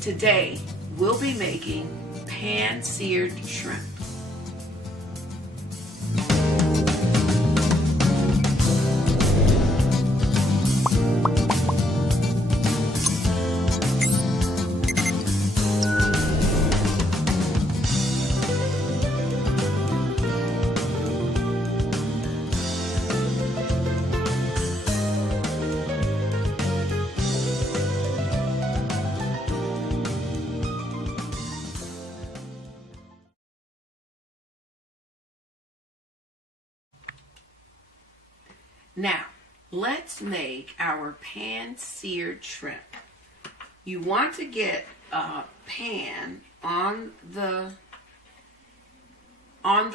Today, we'll be making pan-seared shrimp. Now, let's make our pan-seared shrimp. You want to get a pan on the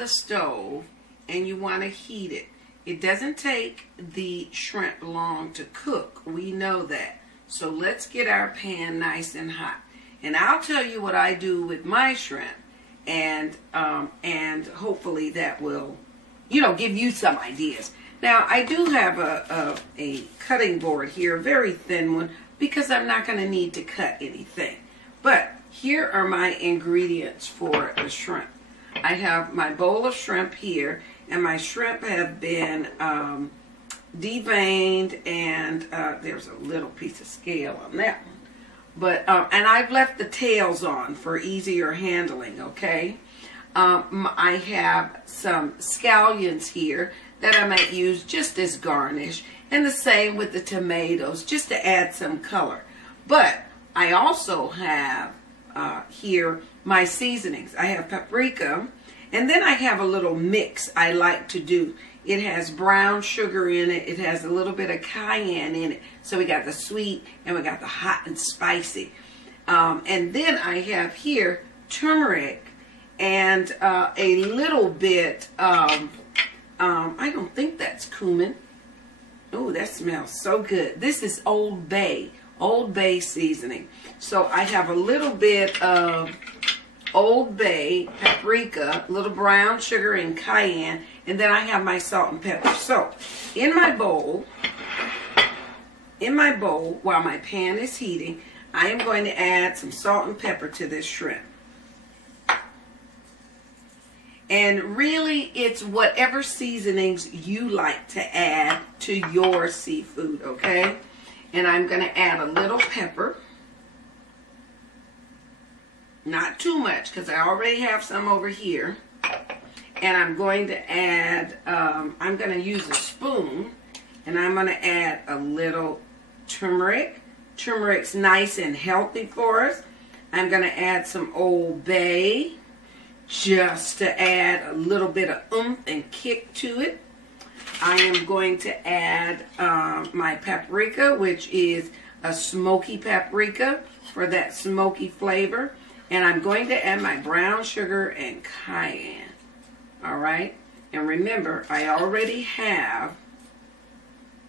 stove, and you want to heat it. It doesn't take the shrimp long to cook. We know that. So let's get our pan nice and hot. And I'll tell you what I do with my shrimp, and hopefully that will, give you some ideas. Now, I do have a cutting board here, a very thin one, because I'm not going to need to cut anything. But here are my ingredients for the shrimp. I have my bowl of shrimp here, and my shrimp have been deveined, and there's a little piece of scale on that one. But and I've left the tails on for easier handling, okay? I have some scallions here that I might use just as garnish, and the same with the tomatoes, just to add some color. But I also have here my seasonings. I have paprika, and then I have a little mix I like to do. It has brown sugar in it. It has a little bit of cayenne in it. So we got the sweet and we got the hot and spicy. And then I have here turmeric and a little bit of I don't think that's cumin. Oh, that smells so good. This is Old Bay seasoning. So I have a little bit of Old Bay, paprika, a little brown sugar and cayenne, and then I have my salt and pepper. So in my bowl, while my pan is heating, I am going to add some salt and pepper to this shrimp. And really, it's whatever seasonings you like to add to your seafood, okay? And I'm going to add a little pepper. Not too much, because I already have some over here. And I'm going to add, I'm going to use a spoon, and I'm going to add a little turmeric. Turmeric's nice and healthy for us. I'm going to add some Old Bay, just to add a little bit of oomph and kick to it. I am going to add my paprika, which is a smoky paprika for that smoky flavor. And I'm going to add my brown sugar and cayenne. All right? And remember, I already have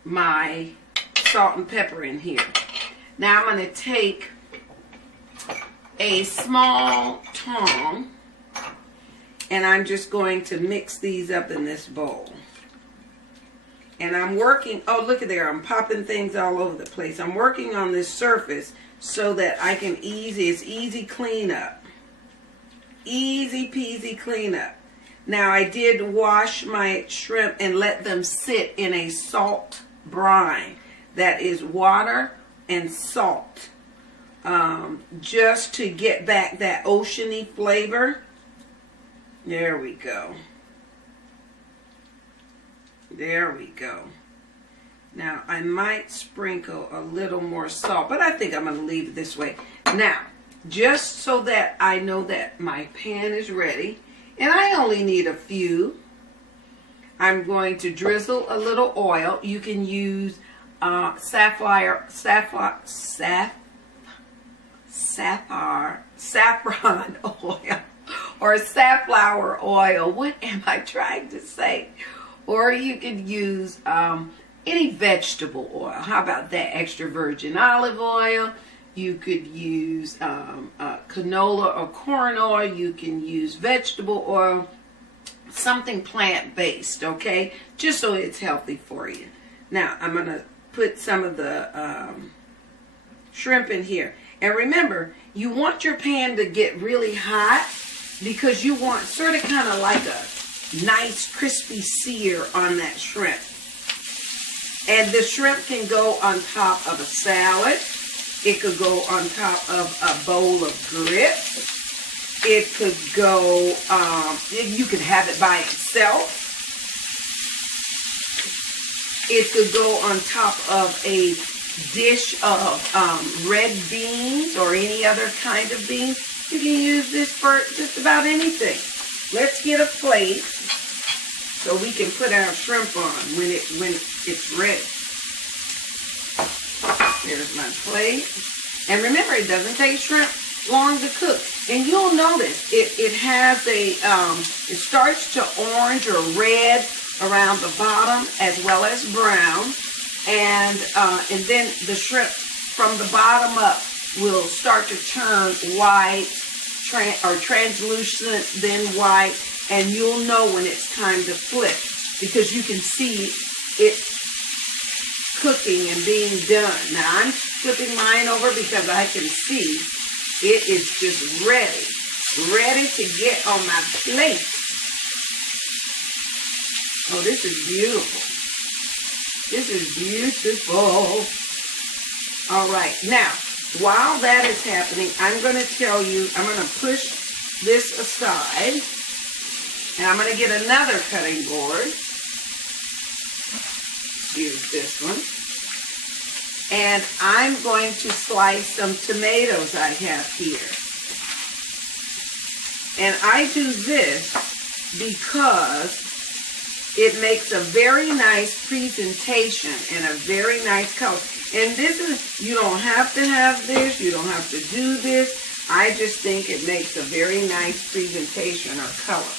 my salt and pepper in here. Now I'm going to take a small tongue, and I'm just going to mix these up in this bowl. And I'm working, oh look at there, I'm popping things all over the place. I'm working on this surface so that I can it's easy cleanup. Easy peasy cleanup. Now I did wash my shrimp and let them sit in a salt brine. That is water and salt. Just to get back that oceany flavor. There we go. There we go. Now, I might sprinkle a little more salt, but I think I'm going to leave it this way. Now, just so that I know that my pan is ready, and I only need a few, I'm going to drizzle a little oil. You can use saffron oil. Or safflower oil. What am I trying to say? Or you could use any vegetable oil. How about that? Extra virgin olive oil. You could use canola or corn oil. You can use vegetable oil. Something plant-based, okay? Just so it's healthy for you. Now, I'm going to put some of the shrimp in here. And remember, you want your pan to get really hot because you want sort of kind of like a nice crispy sear on that shrimp. And the shrimp can go on top of a salad. It could go on top of a bowl of grits. It could go, you could have it by itself. It could go on top of a dish of red beans or any other kind of beans. You can use this for just about anything. Let's get a plate so we can put our shrimp on when it's ready. There's my plate. And remember, it doesn't take shrimp long to cook. And you'll notice it has a, it starts to orange or red around the bottom as well as brown. And then the shrimp from the bottom up will start to turn white or translucent, then white. And you'll know when it's time to flip because you can see it cooking and being done. Now I'm flipping mine over because I can see it is just ready to get on my plate. Oh, this is beautiful. This is beautiful. All right, now while that is happening, I'm going to tell you, I'm going to push this aside and I'm going to get another cutting board. Use this one. And I'm going to slice some tomatoes I have here. And I do this because it makes a very nice presentation and a very nice color. And this is, you don't have to have this, you don't have to do this. I just think it makes a very nice presentation or color.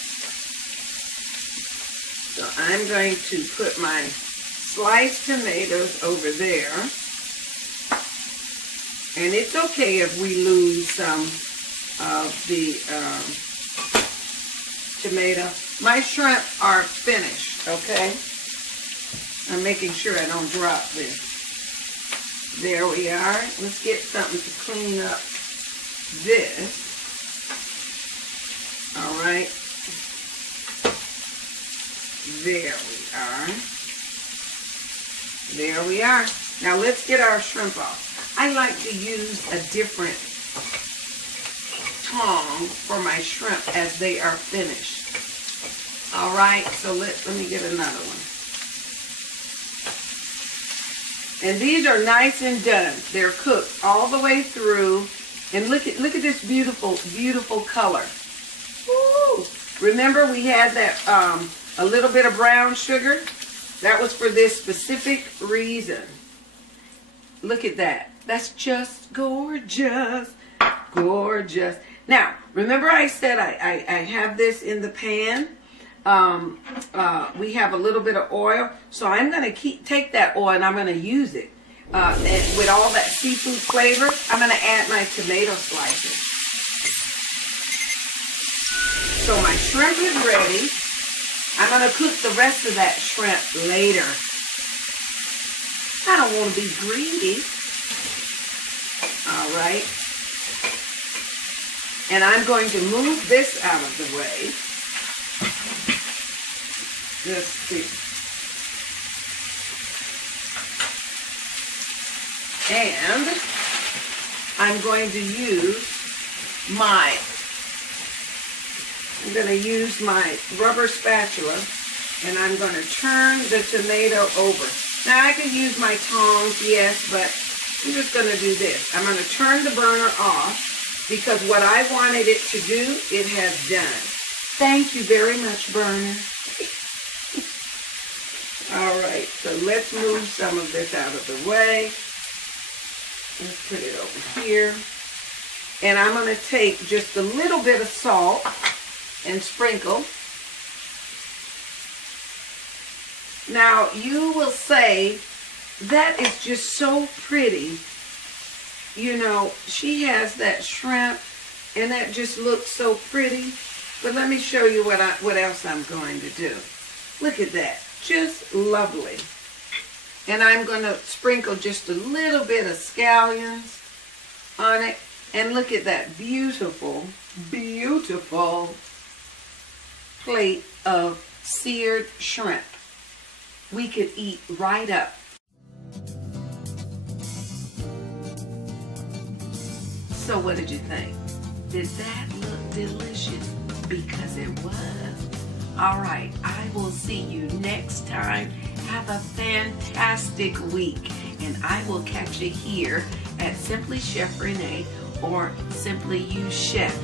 So I'm going to put my sliced tomatoes over there. And it's okay if we lose some of the tomato. My shrimp are finished, okay? I'm making sure I don't drop this. There we are. Let's get something to clean up this. All right. There we are. There we are. Now let's get our shrimp off. I like to use a different tong for my shrimp as they are finished. All right, so let me get another one. And these are nice and done. They're cooked all the way through. And look at this beautiful, beautiful color. Woo! Remember we had that a little bit of brown sugar? That was for this specific reason. Look at that. That's just gorgeous. Gorgeous. Now, remember I said I have this in the pan? We have a little bit of oil. So I'm going to take that oil and I'm going to use it. And with all that seafood flavor, I'm going to add my tomato slices. So my shrimp is ready. I'm going to cook the rest of that shrimp later. I don't want to be greedy. All right. And I'm going to move this out of the way. Let's see. And I'm going to use my rubber spatula and I'm going to turn the tomato over. Now I could use my tongs, yes, but I'm just going to do this. I'm going to turn the burner off because what I wanted it to do, it has done. Thank you very much, burner. All right, so let's move some of this out of the way. Let's put it over here. And I'm going to take just a little bit of salt and sprinkle. Now, you will say, that is just so pretty. You know, she has that shrimp, and that just looks so pretty. But let me show you what else I'm going to do. Look at that. Just lovely. And I'm going to sprinkle just a little bit of scallions on it. And look at that beautiful, beautiful plate of seared shrimp. We could eat right up. So what did you think? Did that look delicious? Because it was. All right, I will see you next time. Have a fantastic week, and I will catch you here at Simply Chef Renee or Simply You Chef.